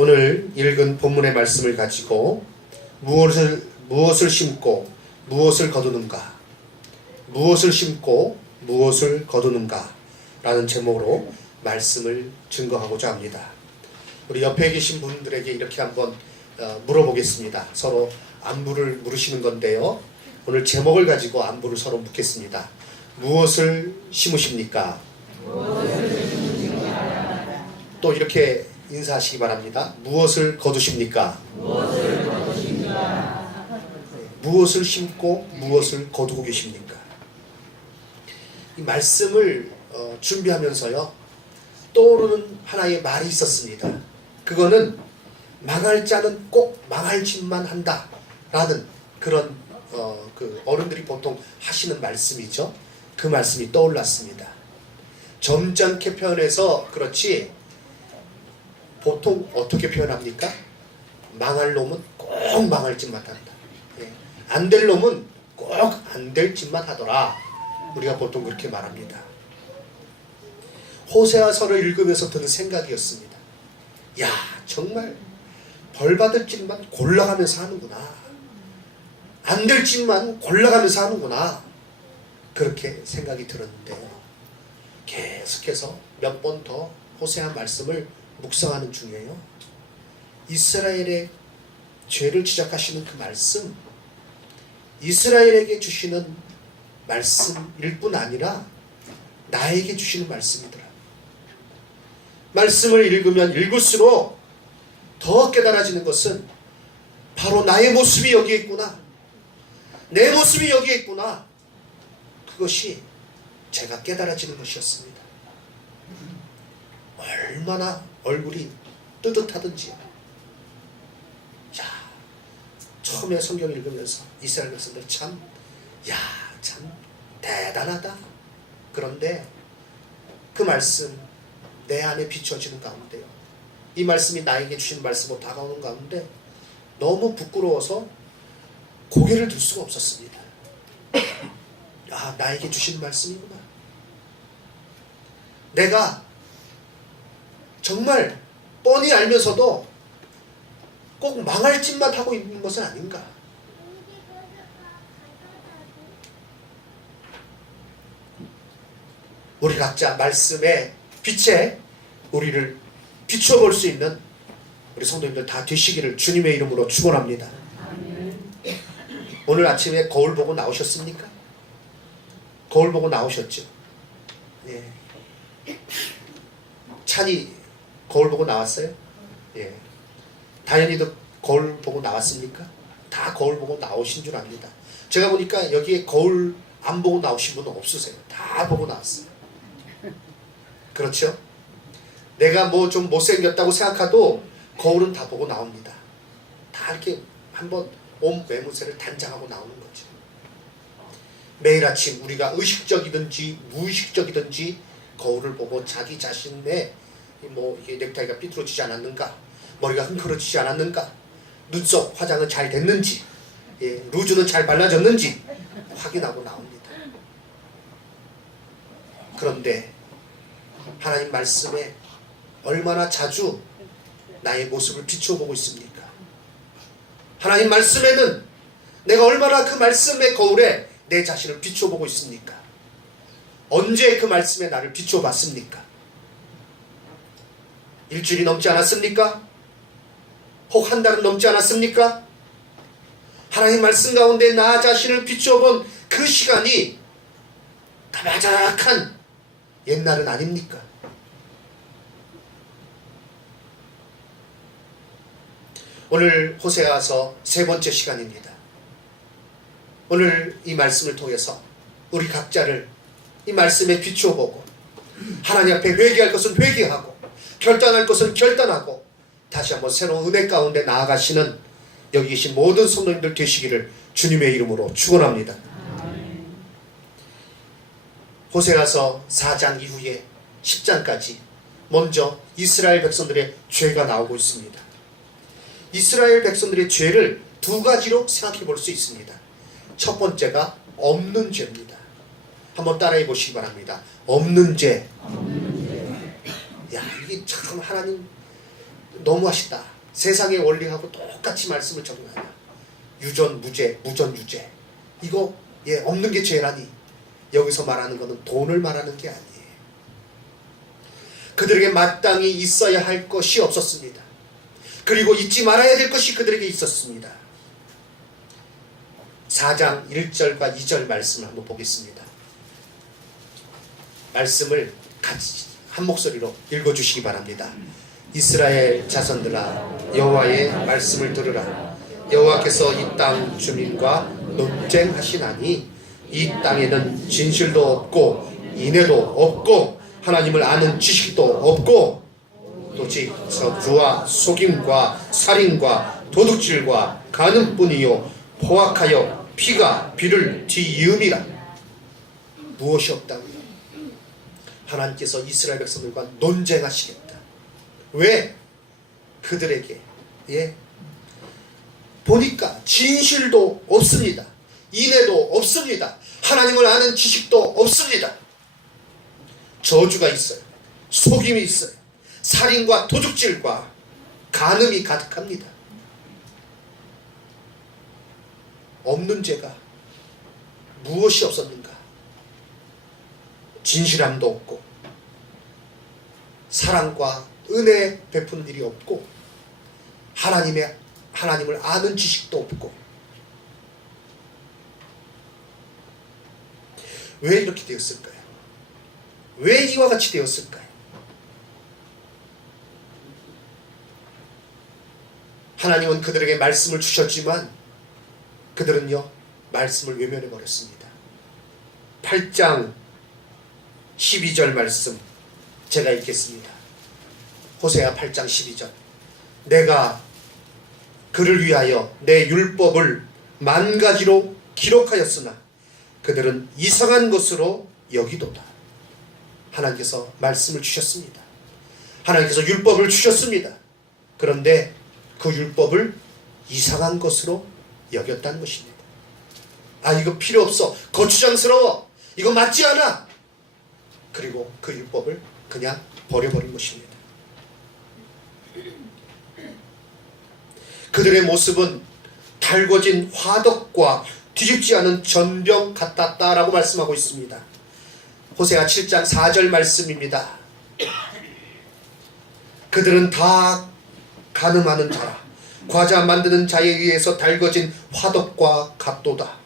오늘 읽은 본문의 말씀을 가지고 무엇을 심고 무엇을 거두는가, 무엇을 심고 무엇을 거두는가 라는 제목으로 말씀을 증거하고자 합니다. 우리 옆에 계신 분들에게 이렇게 한번 물어보겠습니다. 서로 안부를 물으시는 건데요, 오늘 제목을 가지고 안부를 서로 묻겠습니다. 무엇을 심으십니까? 또 이렇게 인사하시기 바랍니다. 무엇을 거두십니까? 무엇을 심고 무엇을 거두고 계십니까? 이 말씀을 준비하면서요, 떠오르는 하나의 말이 있었습니다. 그거는 망할 자는 꼭 망할 짓만 한다 라는 그런 어른들이 보통 하시는 말씀이죠. 그 말씀이 떠올랐습니다. 점잖게 표현해서 그렇지, 보통 어떻게 표현합니까? 망할 놈은 꼭 망할 짓만 한다. 안 될 놈은 꼭 안 될 짓만 하더라. 우리가 보통 그렇게 말합니다. 호세아서를 읽으면서 드는 생각이었습니다. 야, 정말 벌받을 짓만 골라가면서 하는구나. 안 될 짓만 골라가면서 하는구나. 그렇게 생각이 들었는데요, 계속해서 몇 번 더 호세아 말씀을 묵상하는 중이에요. 이스라엘의 죄를 지적하시는 그 말씀, 이스라엘에게 주시는 말씀일 뿐 아니라 나에게 주시는 말씀이더라. 말씀을 읽으면 읽을수록 더 깨달아지는 것은 바로 나의 모습이 여기에 있구나, 내 모습이 여기에 있구나, 그것이 제가 깨달아지는 것이었습니다. 얼마나 얼굴이 뜨뜻하든지. 자, 처음에 성경을 읽으면서 이스라엘 백성들 참 대단하다. 그런데 그 말씀 내 안에 비춰지는 가운데요, 이 말씀이 나에게 주신 말씀으로 다가오는 가운데 너무 부끄러워서 고개를 들 수가 없었습니다. 나에게 주신 말씀이구나. 내가 정말 뻔히 알면서도 꼭 망할 짓만 하고 있는 것은 아닌가. 우리 각자 말씀의 빛에 우리를 비춰볼 수 있는 우리 성도님들 다 되시기를 주님의 이름으로 축원합니다. 오늘 아침에 거울 보고 나오셨습니까? 거울 보고 나오셨죠? 예. 찬이 거울 보고 나왔어요? 예. 다현이도 거울 보고 나왔습니까? 다 거울 보고 나오신 줄 압니다. 제가 보니까 여기에 거울 안 보고 나오신 분은 없으세요. 다 보고 나왔어요. 그렇죠? 내가 뭐 좀 못생겼다고 생각해도 거울은 다 보고 나옵니다. 다 이렇게 한번 몸 외모세를 단장하고 나오는 거죠. 매일 아침 우리가 의식적이든지 무의식적이든지 거울을 보고 자기 자신의 이게 넥타이가 삐뚤어지지 않았는가, 머리가 흥그러지지 않았는가, 눈썹 화장은 잘 됐는지, 루즈는 잘 발라졌는지 확인하고 나옵니다. 그런데 하나님 말씀에 얼마나 자주 나의 모습을 비춰보고 있습니까? 하나님 말씀에는 내가 얼마나 그 말씀의 거울에 내 자신을 비춰보고 있습니까? 언제 그 말씀에 나를 비춰봤습니까? 일주일이 넘지 않았습니까? 혹 한 달은 넘지 않았습니까? 하나님 말씀 가운데 나 자신을 비춰본 그 시간이 다바작한 옛날은 아닙니까? 오늘 호세아서 세 번째 시간입니다. 오늘 이 말씀을 통해서 우리 각자를 이 말씀에 비춰보고 하나님 앞에 회개할 것은 회개하고 결단할 것은 결단하고 다시 한번 새로운 은혜 가운데 나아가시는 여기 계신 모든 성도님들 되시기를 주님의 이름으로 축원합니다. 호세아서 4장 이후에 10장까지 먼저 이스라엘 백성들의 죄가 나오고 있습니다. 이스라엘 백성들의 죄를 두 가지로 생각해 볼 수 있습니다. 첫 번째가 없는 죄입니다. 한번 따라해 보시기 바랍니다. 없는 죄. 야, 이게 참 하나님 너무하시다. 세상의 원리하고 똑같이 말씀을 적용하냐. 유전 무죄, 무전 유죄. 이거 없는 게 죄라니. 여기서 말하는 것은 돈을 말하는 게 아니에요. 그들에게 마땅히 있어야 할 것이 없었습니다. 그리고 잊지 말아야 될 것이 그들에게 있었습니다. 4장 1절과 2절 말씀을 한번 보겠습니다. 말씀을 같이 한 목소리로 읽어주시기 바랍니다. 이스라엘 자손들아, 여호와의 말씀을 들으라. 여호와께서 이 땅 주민과 논쟁하시나니 이 땅에는 진실도 없고 인애도 없고 하나님을 아는 지식도 없고 오직 저주와 속임과 살인과 도둑질과 간음뿐이요 포악하여 피가 피를 뒤이음이라. 무엇이 없다고요? 하나님께서 이스라엘 백성들과 논쟁하시겠다. 왜? 그들에게 보니까 진실도 없습니다. 인애도 없습니다. 하나님을 아는 지식도 없습니다. 저주가 있어요. 속임이 있어요. 살인과 도둑질과 간음이 가득합니다. 없는 죄가 무엇이 없었는가? 진실함도 없고 사랑과 은혜 베푸는 일이 없고 하나님을 아는 지식도 없고. 왜 이렇게 되었을까요? 왜 이와 같이 되었을까요? 하나님은 그들에게 말씀을 주셨지만 그들은요 말씀을 외면해 버렸습니다. 8장 12절 말씀 제가 읽겠습니다. 호세아 8장 12절. 내가 그를 위하여 내 율법을 만 가지로 기록하였으나 그들은 이상한 것으로 여기도다. 하나님께서 말씀을 주셨습니다. 하나님께서 율법을 주셨습니다. 그런데 그 율법을 이상한 것으로 여겼다는 것입니다. 아, 이거 필요 없어. 거추장스러워. 이거 맞지 않아. 그리고 그 율법을 그냥 버려버린 것입니다. 그들의 모습은 달궈진 화덕과 뒤집지 않은 전병 같았다라고 말씀하고 있습니다. 호세아 7장 4절 말씀입니다. 그들은 다 간음하는 자라. 과자 만드는 자에 의해서 달궈진 화덕과 같도다.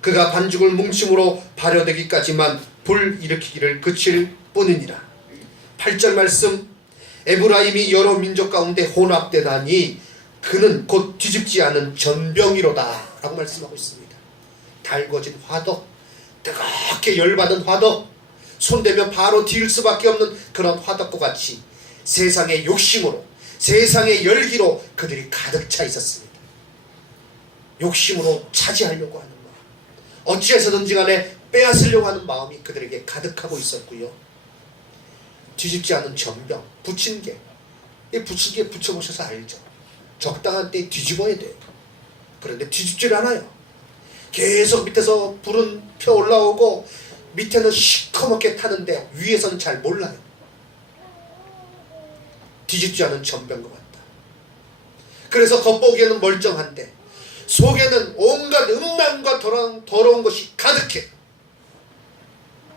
그가 반죽을 뭉침으로 발효되기까지만 불 일으키기를 그칠 뿐이니라. 8절 말씀. 에브라임이 여러 민족 가운데 혼합되다니 그는 곧 뒤집지 않은 전병이로다 라고 말씀하고 있습니다. 달궈진 화덕, 뜨겁게 열받은 화덕, 손대면 바로 뒤일 수밖에 없는 그런 화덕과 같이 세상의 욕심으로, 세상의 열기로 그들이 가득 차 있었습니다. 욕심으로 차지하려고 하는 마음, 어찌해서든지 간에 빼앗으려고 하는 마음이 그들에게 가득하고 있었고요. 뒤집지 않은 전병, 부침개, 이 부침개 붙여보셔서 알죠. 적당한 때에 뒤집어야 돼요. 그런데 뒤집질 않아요. 계속 밑에서 불은 펴 올라오고 밑에는 시커멓게 타는데 위에서는 잘 몰라요. 뒤집지 않은 전병과 같다. 그래서 겉보기에는 멀쩡한데 속에는 온갖 음란과 더러운 것이 가득해.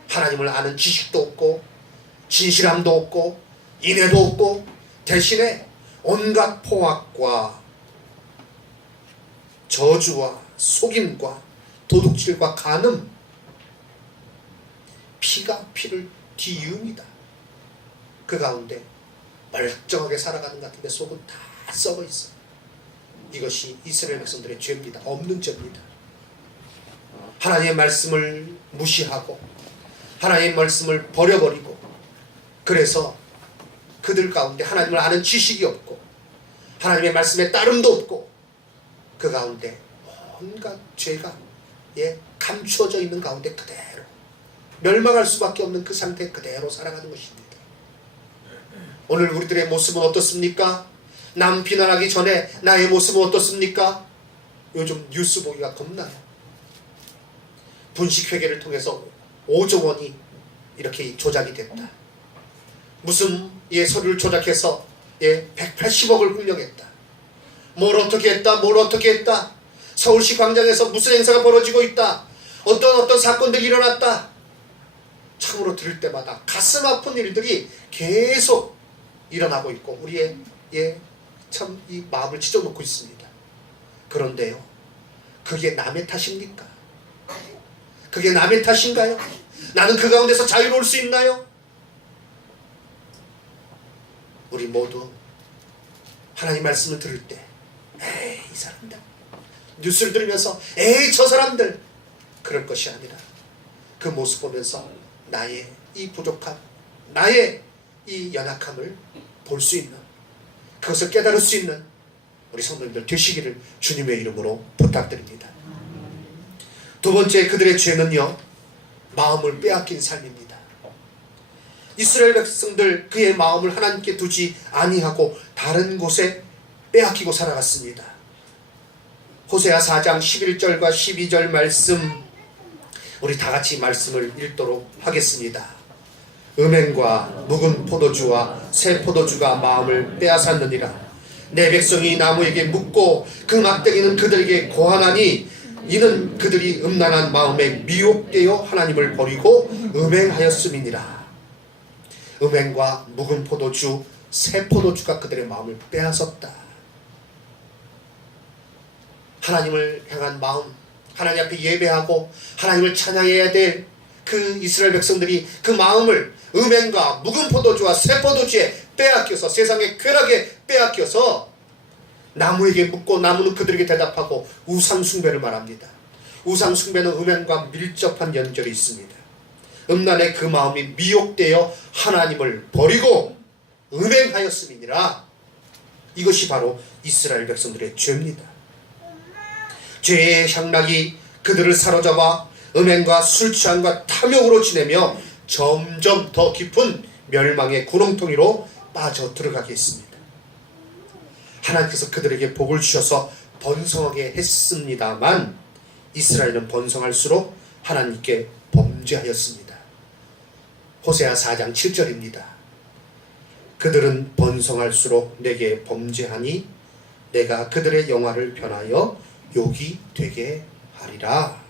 하나님을 아는 지식도 없고 진실함도 없고 인애도 없고 대신에 온갖 포악과 저주와 속임과 도둑질과 간음, 피가 피를 뒤이웁니다. 그 가운데 멀쩡하게 살아가는 것 같은데 속은 다 썩어 있어요. 이것이 이스라엘 백성들의 죄입니다. 없는 죄입니다. 하나님의 말씀을 무시하고 하나님의 말씀을 버려버리고, 그래서 그들 가운데 하나님을 아는 지식이 없고 하나님의 말씀에 따름도 없고 그 가운데 온갖 죄가 감추어져 있는 가운데 그대로 멸망할 수밖에 없는 그 상태 그대로 살아가는 것입니다. 오늘 우리들의 모습은 어떻습니까? 남 비난하기 전에 나의 모습은 어떻습니까? 요즘 뉴스 보기가 겁나요. 분식회계를 통해서 5조 원이 이렇게 조작이 됐다. 무슨 서류를 조작해서 180억을 횡령했다. 뭘 어떻게 했다. 뭘 어떻게 했다. 서울시 광장에서 무슨 행사가 벌어지고 있다. 어떤 사건들이 일어났다. 참으로 들을 때마다 가슴 아픈 일들이 계속 일어나고 있고 우리의 참 이 마음을 찢어놓고 있습니다. 그런데요, 그게 남의 탓입니까? 그게 남의 탓인가요? 나는 그 가운데서 자유로울 수 있나요? 우리 모두 하나님 말씀을 들을 때 에이 이 사람들, 뉴스를 들으면서 에이 저 사람들, 그럴 것이 아니라 그 모습 보면서 나의 이 부족함, 나의 이 연약함을 볼 수 있는, 그것을 깨달을 수 있는 우리 성도님들 되시기를 주님의 이름으로 부탁드립니다. 두 번째, 그들의 죄는요, 마음을 빼앗긴 삶입니다. 이스라엘 백성들, 그의 마음을 하나님께 두지 아니하고 다른 곳에 빼앗기고 살아갔습니다. 호세아 4장 11절과 12절 말씀, 우리 다같이 말씀을 읽도록 하겠습니다. 음행과 묵은 포도주와 새 포도주가 마음을 빼앗았느니라. 내 백성이 나무에게 묻고 그 막대기는 그들에게 고하나니 이는 그들이 음란한 마음에 미혹되어 하나님을 버리고 음행하였음이니라. 음행과 묵은 포도주, 새 포도주가 그들의 마음을 빼앗았다. 하나님을 향한 마음, 하나님 앞에 예배하고 하나님을 찬양해야 될 그 이스라엘 백성들이 그 마음을 음행과 묵은 포도주와 새 포도주에 빼앗겨서, 세상의 쾌락에 빼앗겨서 나무에게 묻고 나무는 그들에게 대답하고 우상 숭배를 말합니다. 우상 숭배는 음행과 밀접한 연결이 있습니다. 음란의 그 마음이 미혹되어 하나님을 버리고 음행하였음이니라. 이것이 바로 이스라엘 백성들의 죄입니다. 죄의 향락이 그들을 사로잡아 음행과 술 취함과 탐욕으로 지내며 점점 더 깊은 멸망의 구렁텅이로 빠져 들어가게 했습니다. 하나님께서 그들에게 복을 주셔서 번성하게 했습니다만 이스라엘은 번성할수록 하나님께 범죄하였습니다. 호세아 4장 7절입니다. 그들은 번성할수록 내게 범죄하니 내가 그들의 영화를 변하여 욕이 되게 하리라.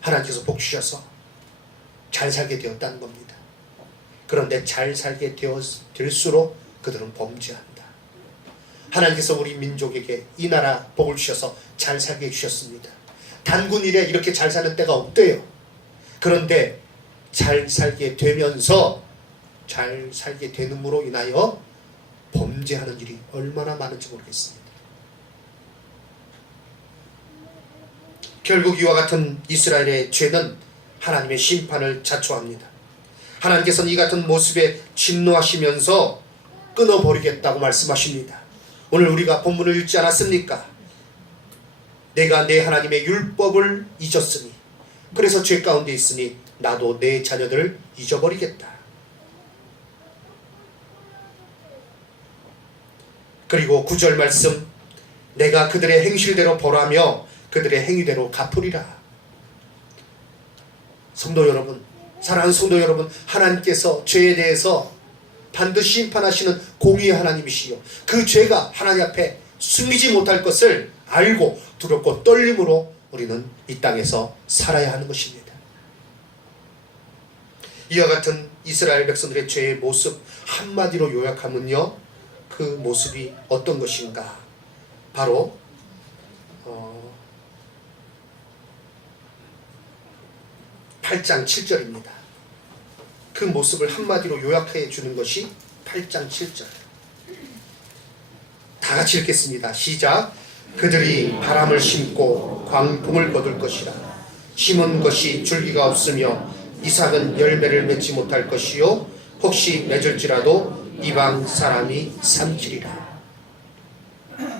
하나님께서 복 주셔서 잘 살게 되었다는 겁니다. 그런데 잘 살게 될수록 그들은 범죄한다. 하나님께서 우리 민족에게 이 나라 복을 주셔서 잘 살게 해주셨습니다. 단군 일에 이렇게 잘 사는 때가 없대요. 그런데 잘 살게 되면서 잘 살게 되는으로 인하여 범죄하는 일이 얼마나 많은지 모르겠습니다. 결국 이와 같은 이스라엘의 죄는 하나님의 심판을 자초합니다. 하나님께서는 이 같은 모습에 진노하시면서 끊어버리겠다고 말씀하십니다. 오늘 우리가 본문을 읽지 않았습니까? 내가 내 하나님의 율법을 잊었으니, 그래서 죄 가운데 있으니 나도 내 자녀들을 잊어버리겠다. 그리고 9절 말씀, 내가 그들의 행실대로 벌하며 그들의 행위대로 갚으리라. 성도 여러분, 사랑하는 성도 여러분, 하나님께서 죄에 대해서 반드시 심판하시는 공의의 하나님이시요, 그 죄가 하나님 앞에 숨기지 못할 것을 알고 두렵고 떨림으로 우리는 이 땅에서 살아야 하는 것입니다. 이와 같은 이스라엘 백성들의 죄의 모습 한마디로 요약하면요, 그 모습이 어떤 것인가? 바로 8장 7절입니다. 그 모습을 한마디로 요약해 주는 것이 8장 7절. 다 같이 읽겠습니다. 시작. 그들이 바람을 심고 광풍을 거둘 것이라. 심은 것이 줄기가 없으며 이삭은 열매를 맺지 못할 것이요 혹시 맺을지라도 이방 사람이 삼키리라.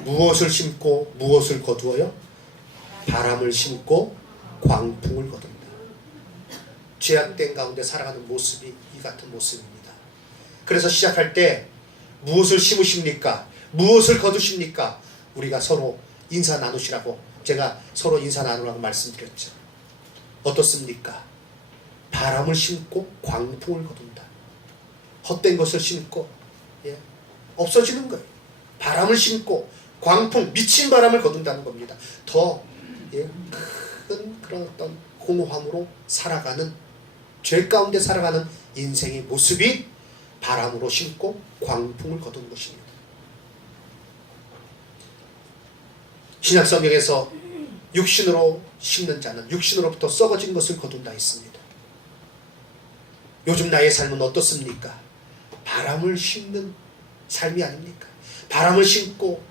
무엇을 심고 무엇을 거두어요? 바람을 심고 광풍을 거둔다. 죄악된 가운데 살아가는 모습이 이 같은 모습입니다. 그래서 시작할 때 무엇을 심으십니까? 무엇을 거두십니까? 우리가 서로 인사 나누시라고, 제가 서로 인사 나누라고 말씀드렸죠. 어떻습니까? 바람을 심고 광풍을 거둔다. 헛된 것을 심고 없어지는 거예요. 바람을 심고 광풍, 미친 바람을 거둔다는 겁니다. 더 큰 그런 어떤 공허함으로 살아가는, 죄 가운데 살아가는 인생의 모습이 바람으로 심고 광풍을 거두는 것입니다. 신약 성경에서 육신으로 심는 자는 육신으로부터 썩어진 것을 거둔다 했습니다. 요즘 나의 삶은 어떻습니까? 바람을 심는 삶이 아닙니까? 바람을 심고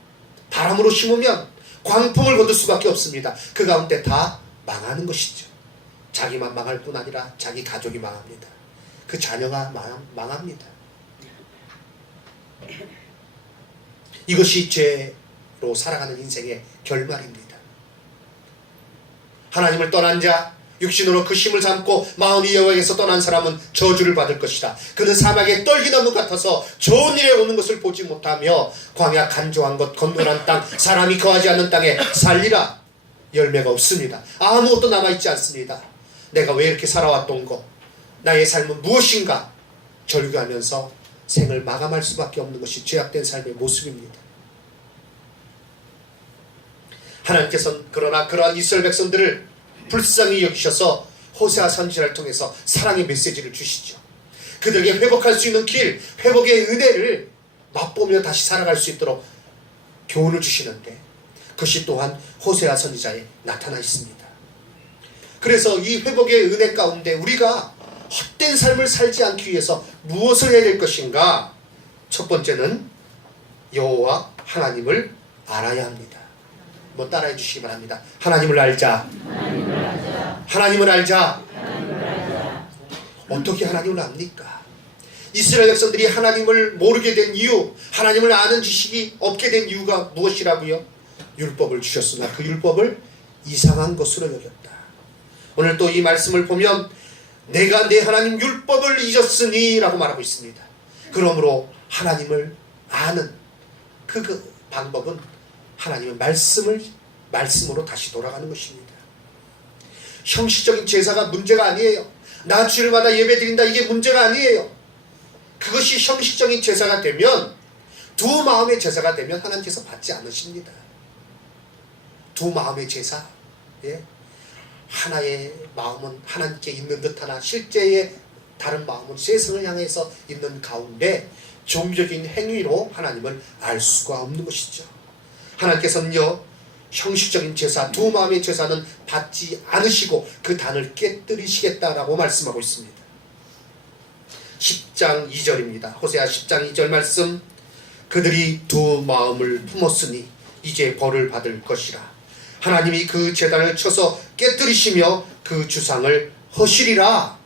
바람으로 심으면 광풍을 거둘 수밖에 없습니다. 그 가운데 다 망하는 것이죠. 자기만 망할 뿐 아니라 자기 가족이 망합니다. 그 자녀가 망합니다. 이것이 죄로 살아가는 인생의 결말입니다. 하나님을 떠난 자, 육신으로 그 힘을 삼고 마음이 여호와에게서 떠난 사람은 저주를 받을 것이다. 그는 사막의 떨기나무 같아서 좋은 일에 오는 것을 보지 못하며 광야 간조한 것 건너란 땅, 사람이 거하지 않는 땅에 살리라. 열매가 없습니다. 아무것도 남아있지 않습니다. 내가 왜 이렇게 살아왔던고, 나의 삶은 무엇인가 절규하면서 생을 마감할 수밖에 없는 것이 죄악된 삶의 모습입니다. 하나님께서는 그러나 그러한 이스라엘 백성들을 불쌍히 여기셔서 호세아 선지자를 통해서 사랑의 메시지를 주시죠. 그들에게 회복할 수 있는 길, 회복의 은혜를 맛보며 다시 살아갈 수 있도록 교훈을 주시는데, 그것이 또한 호세아 선지자에 나타나 있습니다. 그래서 이 회복의 은혜 가운데 우리가 헛된 삶을 살지 않기 위해서 무엇을 해야 될 것인가? 첫 번째는 여호와 하나님을 알아야 합니다. 뭐 따라해 주시기 바랍니다. 하나님을 알자. 하나님을 알자. 어떻게 하나님을 압니까? 이스라엘 백성들이 하나님을 모르게 된 이유, 하나님을 아는 지식이 없게 된 이유가 무엇이라고요? 율법을 주셨으나 그 율법을 이상한 것으로 여겼다. 오늘 또 이 말씀을 보면 내가 내 하나님 율법을 잊었으니 라고 말하고 있습니다. 그러므로 하나님을 아는 그 방법은 하나님의 말씀으로 다시 돌아가는 것입니다. 형식적인 제사가 문제가 아니에요. 나 주일마다 예배 드린다, 이게 문제가 아니에요. 그것이 형식적인 제사가 되면, 두 마음의 제사가 되면 하나님께서 받지 않으십니다. 두 마음의 제사, 하나의 마음은 하나님께 있는 듯하나 실제의 다른 마음은 세상을 향해서 있는 가운데 종교적인 행위로 하나님을 알 수가 없는 것이죠. 하나님께서는요, 형식적인 제사, 두 마음의 제사는 받지 않으시고 그 단을 깨뜨리시겠다라고 말씀하고 있습니다. 10장 2절입니다. 호세아 10장 2절 말씀. 그들이 두 마음을 품었으니 이제 벌을 받을 것이라. 하나님이 그 제단을 쳐서 깨뜨리시며 그 주상을 허시리라.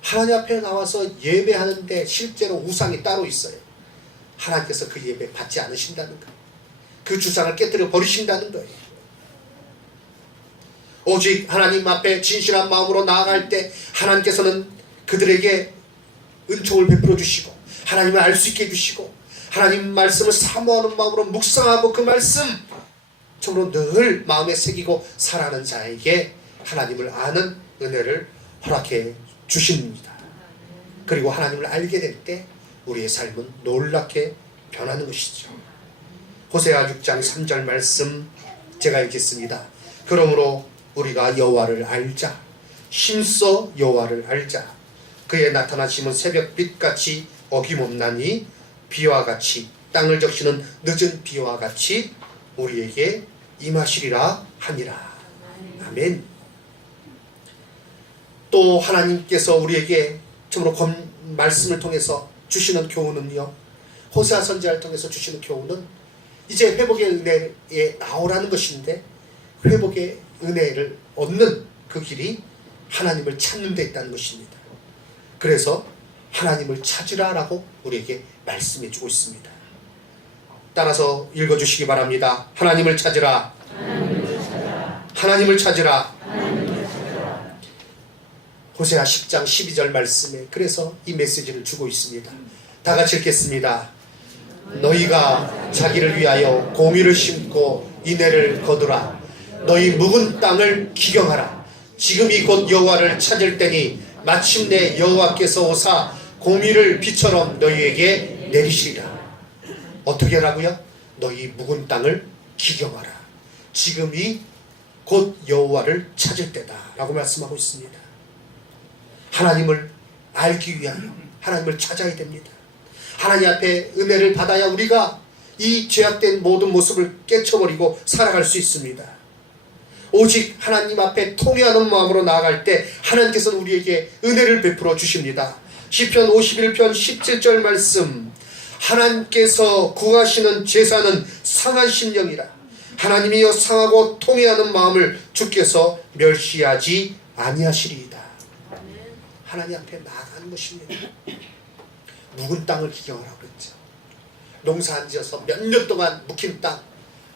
하나님 앞에 나와서 예배하는데 실제로 우상이 따로 있어요. 하나님께서 그 예배 받지 않으신다는 거예요. 그 주상을 깨뜨려 버리신다는 거예요. 오직 하나님 앞에 진실한 마음으로 나아갈 때 하나님께서는 그들에게 은총을 베풀어 주시고 하나님을 알 수 있게 해주시고 하나님 말씀을 사모하는 마음으로 묵상하고 그 말씀 정말로 늘 마음에 새기고 살아가는 자에게 하나님을 아는 은혜를 허락해 주십니다. 그리고 하나님을 알게 될 때 우리의 삶은 놀랍게 변하는 것이죠. 호세아 6장 3절 말씀 제가 읽겠습니다. 그러므로 우리가 여호와를 알자. 힘써 여호와를 알자. 그의 나타나심은 새벽빛같이 어김없나니 비와 같이 땅을 적시는 늦은 비와 같이 우리에게 임하시리라 하니라. 아멘. 또 하나님께서 우리에게 참으로 말씀을 통해서 주시는 교훈은요, 호세아 선지자를 통해서 주시는 교훈은 이제 회복의 은혜에 나오라는 것인데, 회복의 은혜를 얻는 그 길이 하나님을 찾는 데 있다는 것입니다. 그래서 하나님을 찾으라라고 우리에게 말씀해 주고 있습니다. 따라서 읽어주시기 바랍니다. 하나님을 찾으라. 하나님을 찾으라. 호세아 10장 12절 말씀에 그래서 이 메시지를 주고 있습니다. 다 같이 읽겠습니다. 너희가 자기를 위하여 공의를 심고 인애를 거두라. 너희 묵은 땅을 기경하라. 지금이 곧 여호와를 찾을 때니 마침내 여호와께서 오사 공의를 비처럼 너희에게 내리시리라. 어떻게 하라고요? 너희 묵은 땅을 기경하라. 지금이 곧 여호와를 찾을 때다 라고 말씀하고 있습니다. 하나님을 알기 위하여 하나님을 찾아야 됩니다. 하나님 앞에 은혜를 받아야 우리가 이 죄악된 모든 모습을 깨쳐버리고 살아갈 수 있습니다. 오직 하나님 앞에 통회하는 마음으로 나아갈 때 하나님께서는 우리에게 은혜를 베풀어 주십니다. 시편 51편 17절 말씀, 하나님께서 구하시는 제사는 상한 심령이라. 하나님이여 상하고 통회하는 마음을 주께서 멸시하지 아니하시리이다. 하나님 앞에 나아가는 것입니다. 묵은 땅을 기경하라고 그랬죠. 농사 안 지어서 몇 년 동안 묵힌 땅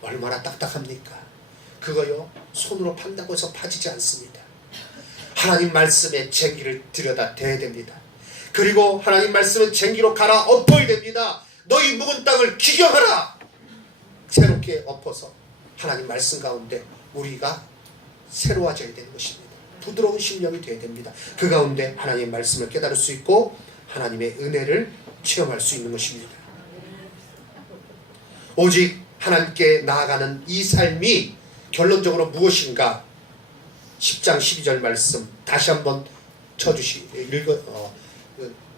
얼마나 딱딱합니까? 그거요 손으로 판다고 해서 파지지 않습니다. 하나님 말씀에 쟁기를 들여다 대야 됩니다. 그리고 하나님 말씀은 쟁기로 갈아 엎어야 됩니다. 너희 묵은 땅을 기경하라. 새롭게 엎어서 하나님 말씀 가운데 우리가 새로워져야 되는 것입니다. 부드러운 심령이 되어야 됩니다. 그 가운데 하나님 말씀을 깨달을 수 있고 하나님의 은혜를 체험할 수 있는 것입니다. 오직 하나님께 나아가는 이 삶이 결론적으로 무엇인가? 10장 12절 말씀 다시 한번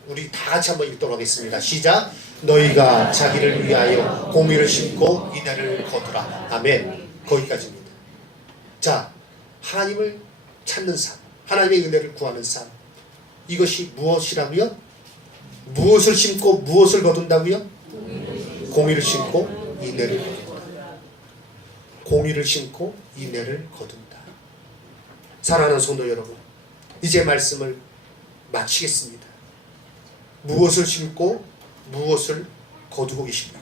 우리 다 같이 한번 읽도록 하겠습니다. 시작. 너희가 자기를 위하여 공의를 심고 인애를 거두라. 아멘. 거기까지입니다. 자, 하나님을 찾는 삶, 하나님의 은혜를 구하는 삶, 이것이 무엇이라고요? 무엇을 심고 무엇을 거둔다고요? 공의를 심고 인애를 거둔다. 공의를 심고 인애를 거둔다. 사랑하는 성도 여러분, 이제 말씀을 마치겠습니다. 무엇을 심고 무엇을 거두고 계십니까?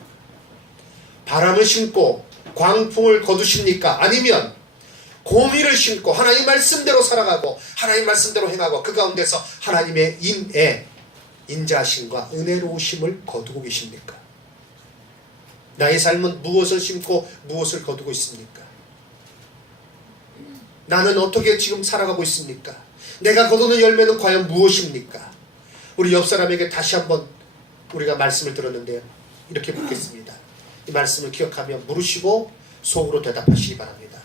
바람을 심고 광풍을 거두십니까? 아니면 공의를 심고 하나님 말씀대로 살아가고 하나님 말씀대로 행하고 그 가운데서 하나님의 인자하심과 은혜로우심을 거두고 계십니까? 나의 삶은 무엇을 심고 무엇을 거두고 있습니까? 나는 어떻게 지금 살아가고 있습니까? 내가 거두는 열매는 과연 무엇입니까? 우리 옆 사람에게 다시 한번 우리가 말씀을 들었는데요, 이렇게 묻겠습니다. 이 말씀을 기억하며 물으시고 속으로 대답하시기 바랍니다.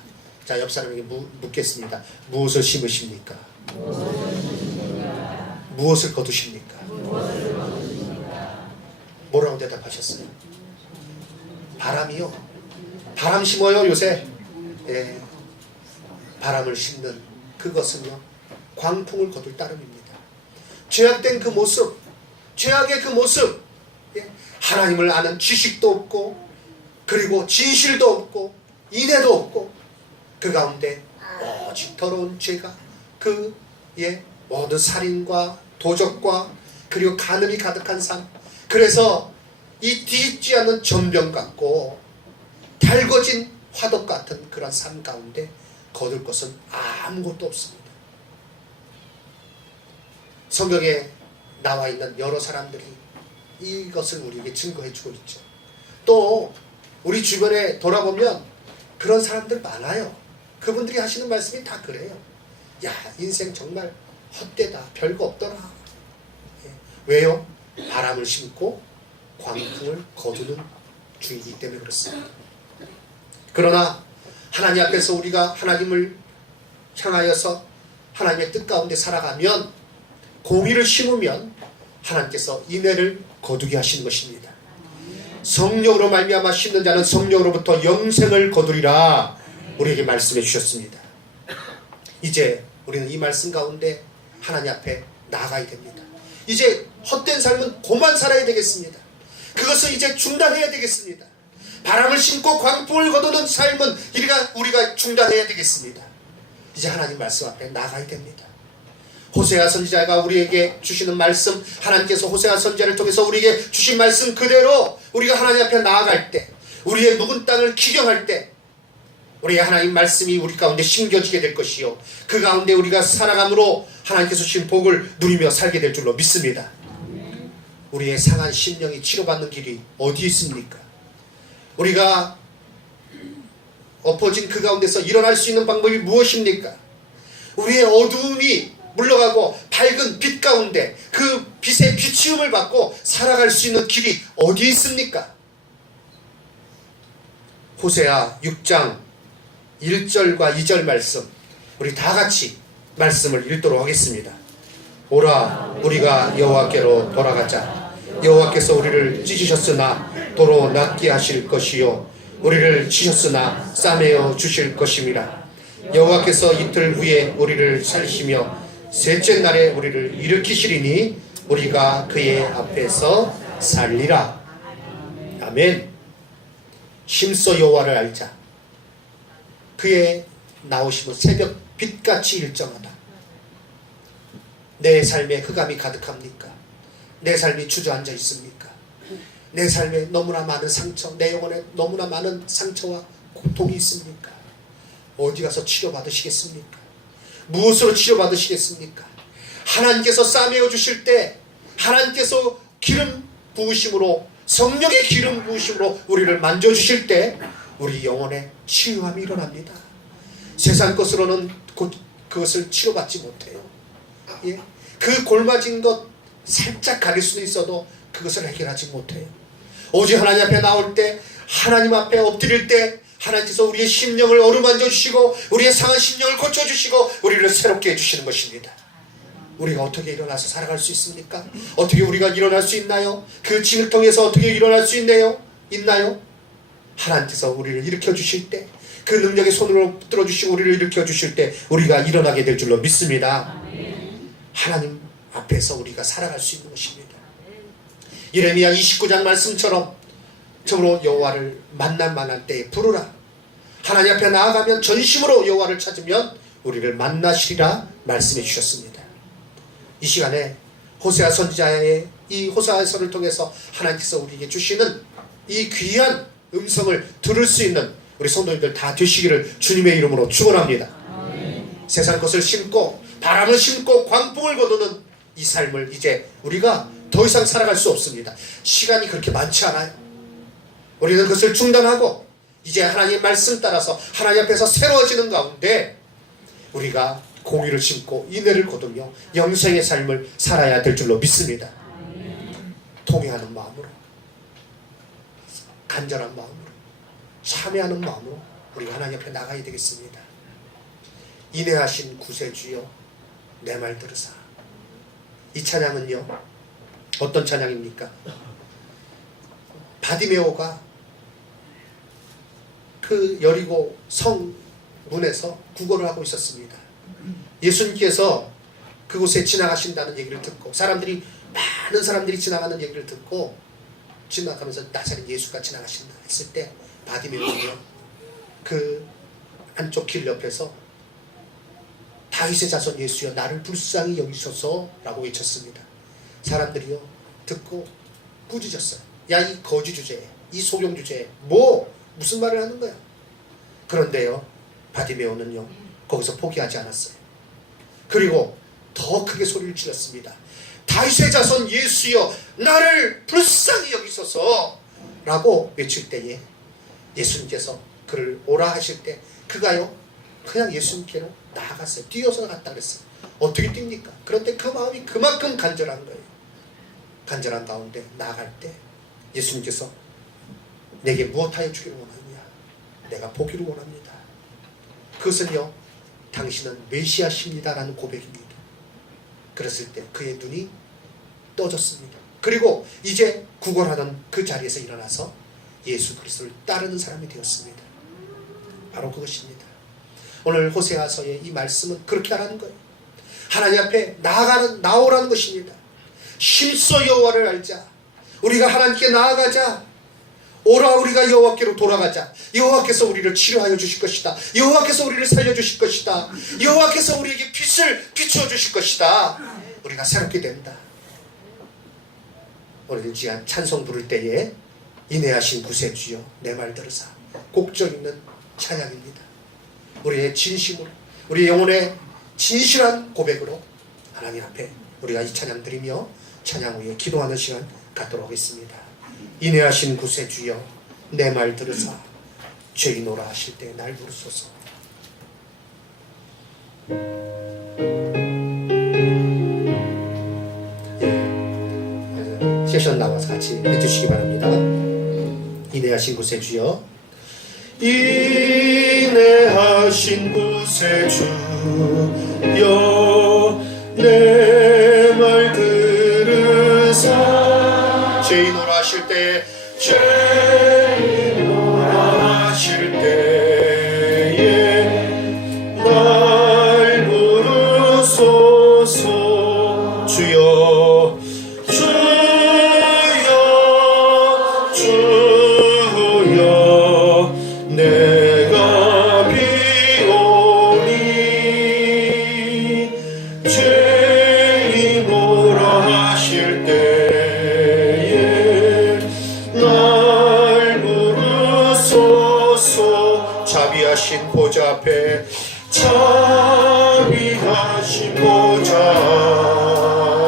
자, 옆 사람에게 묻겠습니다. 무엇을 심으십니까? 무엇을 거두십니까? 뭐라고 대답하셨어요? 바람이요. 바람 심어요 요새. 예. 바람을 심는 그것은요 광풍을 거둘 따름입니다. 죄악된 그 모습, 죄악의 그 모습, 예. 하나님을 아는 지식도 없고 그리고 진실도 없고 인애도 없고 그 가운데 오직 더러운 죄가 그 모든 살인과 도적과 그리고 간음이 가득한 삶, 그래서 이 뒤집지 않는 전병 같고 달궈진 화덕 같은 그런 삶 가운데 거둘 것은 아무것도 없습니다. 성경에 나와 있는 여러 사람들이 이것을 우리에게 증거해 주고 있죠. 또 우리 주변에 돌아보면 그런 사람들 많아요. 그분들이 하시는 말씀이 다 그래요. 야, 인생 정말 헛되다, 별거 없더라. 예. 왜요? 바람을 심고 광풍을 거두는 주이기 때문에 그렇습니다. 그러나 하나님 앞에서 우리가 하나님을 향하여서 하나님의 뜻 가운데 살아가면, 공의를 심으면 하나님께서 인애를 거두게 하시는 것입니다. 성령으로 말미암아 심는 자는 성령으로부터 영생을 거두리라 우리에게 말씀해 주셨습니다. 이제 우리는 이 말씀 가운데 하나님 앞에 나아가야 됩니다. 이제 헛된 삶은 그만 살아야 되겠습니다. 그것을 이제 중단해야 되겠습니다. 바람을 심고 광풍을 거두는 삶은 우리가 중단해야 되겠습니다. 이제 하나님 말씀 앞에 나가야 됩니다. 호세아 선지자가 우리에게 주시는 말씀, 하나님께서 호세아 선지자를 통해서 우리에게 주신 말씀 그대로 우리가 하나님 앞에 나아갈 때, 우리의 묵은 땅을 기경할 때 우리의 하나님 말씀이 우리 가운데 심겨지게 될 것이요, 그 가운데 우리가 살아감으로 하나님께서 주신 복을 누리며 살게 될 줄로 믿습니다. 우리의 상한 심령이 치료받는 길이 어디 있습니까? 우리가 엎어진 그 가운데서 일어날 수 있는 방법이 무엇입니까? 우리의 어두움이 물러가고 밝은 빛 가운데 그 빛의 비치움을 받고 살아갈 수 있는 길이 어디 있습니까? 호세아 6장 1절과 2절 말씀, 우리 다 같이 말씀을 읽도록 하겠습니다. 오라, 우리가 여호와께로 돌아가자. 여호와께서 우리를 찢으셨으나 도로 낫게 하실 것이요 우리를 치셨으나 싸매어 주실 것임이라. 여호와께서 이틀 후에 우리를 살리시며 셋째 날에 우리를 일으키시리니 우리가 그의 앞에서 살리라. 아멘. 힘써 여호와를 알자. 그의 나오심은 새벽 빛같이 일정하다. 내 삶에 흑암이 가득합니까? 내 삶이 주저앉아 있습니까? 내 삶에 너무나 많은 상처, 내 영혼에 너무나 많은 상처와 고통이 있습니까? 어디 가서 치료받으시겠습니까? 무엇으로 치료받으시겠습니까? 하나님께서 싸매어 주실 때, 하나님께서 기름 부으심으로, 성령의 기름 부으심으로 우리를 만져주실 때 우리 영혼에 치유함이 일어납니다. 세상 것으로는 그것을 치료받지 못해요. 예? 그 골마진 것 살짝 가릴 수도 있어도 그것을 해결하지 못해요. 오직 하나님 앞에 나올 때, 하나님 앞에 엎드릴 때 하나님께서 우리의 심령을 어루만져 주시고 우리의 상한 심령을 고쳐주시고 우리를 새롭게 해주시는 것입니다. 우리가 어떻게 일어나서 살아갈 수 있습니까? 어떻게 우리가 일어날 수 있나요? 그 짐을 통해서 어떻게 일어날 수 있나요? 하나님께서 우리를 일으켜 주실 때, 그 능력의 손으로 붙들어 주시고 우리를 일으켜 주실 때 우리가 일어나게 될 줄로 믿습니다. 하나님 앞에서 우리가 살아갈 수 있는 것입니다. 예레미야 29장 말씀처럼 참으로 여호와를 만날 만한 때에 부르라. 하나님 앞에 나아가면 전심으로 여호와를 찾으면 우리를 만나시리라 말씀해 주셨습니다. 이 시간에 호세아 선지자의 이 호세아서를 통해서 하나님께서 우리에게 주시는 이 귀한 음성을 들을 수 있는 우리 성도님들 다 되시기를 주님의 이름으로 축원합니다. 세상 것을 심고 바람을 심고 광풍을 거두는 이 삶을 이제 우리가 더 이상 살아갈 수 없습니다. 시간이 그렇게 많지 않아요. 우리는 그것을 중단하고 이제 하나님의 말씀 따라서 하나님 앞에서 새로워지는 가운데 우리가 공의를 심고 인애를 거두며 영생의 삶을 살아야 될 줄로 믿습니다. 통회하는 마음으로, 간절한 마음으로, 참회하는 마음으로 우리가 하나님 앞에 나가야 되겠습니다. 인애하신 구세주여 내 말 들으사. 이 찬양은요, 어떤 찬양입니까? 바디메오가 그 여리고 성 문에서 구걸을 하고 있었습니다. 예수님께서 그곳에 지나가신다는 얘기를 듣고 많은 사람들이 지나가는 얘기를 듣고 지나가면서 나사렛 예수가 지나가신다 했을 때 바디메오는요, 그 안쪽 길 옆에서 다윗의 자손 예수여 나를 불쌍히 여기소서 라고 외쳤습니다. 사람들이요 듣고 꾸짖었어요. 야, 이 거지 주제에, 이 소경 주제에 무슨 말을 하는 거야? 그런데요, 바디메오는요 거기서 포기하지 않았어요. 그리고 더 크게 소리를 질렀습니다. 다윗의 자손 예수여 나를 불쌍히 여기소서 라고 외칠 때에 예수님께서 그를 오라 하실 때 그가요 그냥 예수님께로 나아갔어요. 뛰어서 나갔다 그랬어요. 어떻게 뜁니까? 그런데 그 마음이 그만큼 간절한 거예요. 간절한 가운데 나아갈 때 예수님께서 내게 무엇하여 주기를 원하느냐? 내가 보기를 원합니다. 그것은요 당신은 메시아십니다 라는 고백입니다. 그랬을 때 그의 눈이 떠졌습니다. 그리고 이제 구걸하던 그 자리에서 일어나서 예수 그리스도를 따르는 사람이 되었습니다. 바로 그것입니다. 오늘 호세아서의 이 말씀은 그렇게 하라는 거예요. 하나님 앞에 나오라는 것입니다. 힘써 여호와를 알자. 우리가 하나님께 나아가자. 오라 우리가 여호와께로 돌아가자. 여호와께서 우리를 치료하여 주실 것이다. 여호와께서 우리를 살려주실 것이다. 여호와께서 우리에게 빛을 비추어 주실 것이다. 우리가 새롭게 된다. 오늘 이 찬송 부를 때에 인애하신 구세주여 내 말 들으사 곡절 있는 찬양입니다. 우리의 진심으로, 우리 영혼의 진실한 고백으로 하나님 앞에 우리가 이 찬양 드리며 찬양 후에 기도하는 시간 갖도록 하겠습니다. 인애하신 구세주여 내 말 들으사 죄인오라 하실 때 날 부르소서. 패션 나와서 같이 해주시기 바랍니다. 인내하신 구세주여, 인내하신 구세주여, 내 말 들으사. 죄인으로 하실 때, 죄인으로 하실 때에 날 부르소서. 주여, 주여, 주여, 내가 비오니 죄인오라 하실 때에 날 부르소서. 자비하신 보좌 앞에, 자비하신 보좌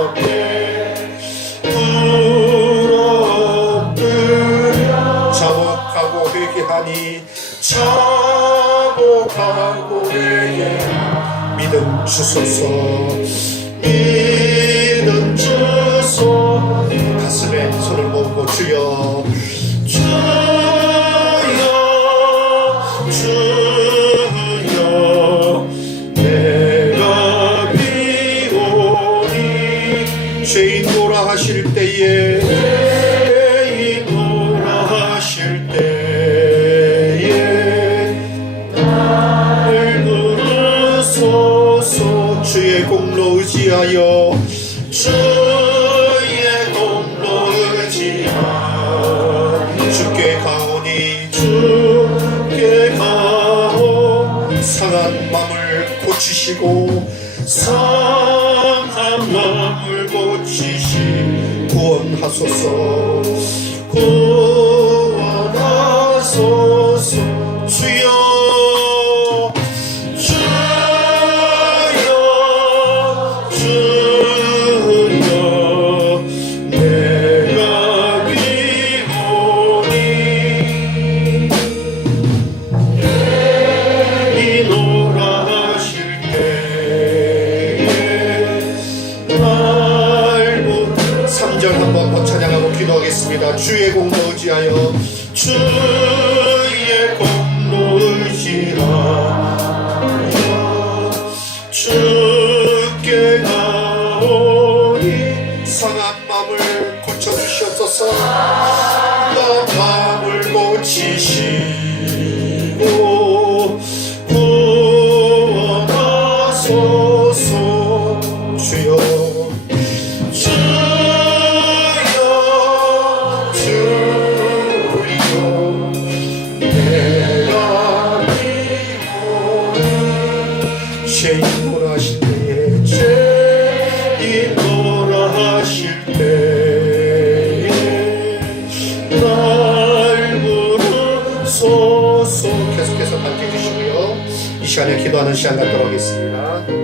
앞에 엎드려 자복하고 회개하니, 자복하고 회개하니 믿음 주소서, 믿음 주소. 가슴에 손을 모으고 주여, 주여, 주여, 내가 비오니 죄인오라 하실 때에, 죄인오라 하실 때에 날 부르소서. 주의 공로 의지하여, 주의 공로 의지하여 주께 가오니, 주께 가오. 상한 맘을 고치시고, 상한 맘을 고치시 구원하소서, 구원하소서. 주여, 주여, 주여, 내가 비오니 죄인오라 하실 때에 날 부르소서. 3절 한번 더 찬양하고 기도하겠습니다. 주의 공로 의지하여, 주의 공로 의지하여 주께 가오니 상한 맘을 고쳐주시옵소서. 마음을 고치시고 구원하소서. 주여, 주여, 주여, 내가 비오니 죄인오라 하실 때에, 죄인오라 하실 때에 날 부르소서. 계속해서 밝혀주시고요, 이 시간에 기도하는 시간 갖도록 하겠습니다.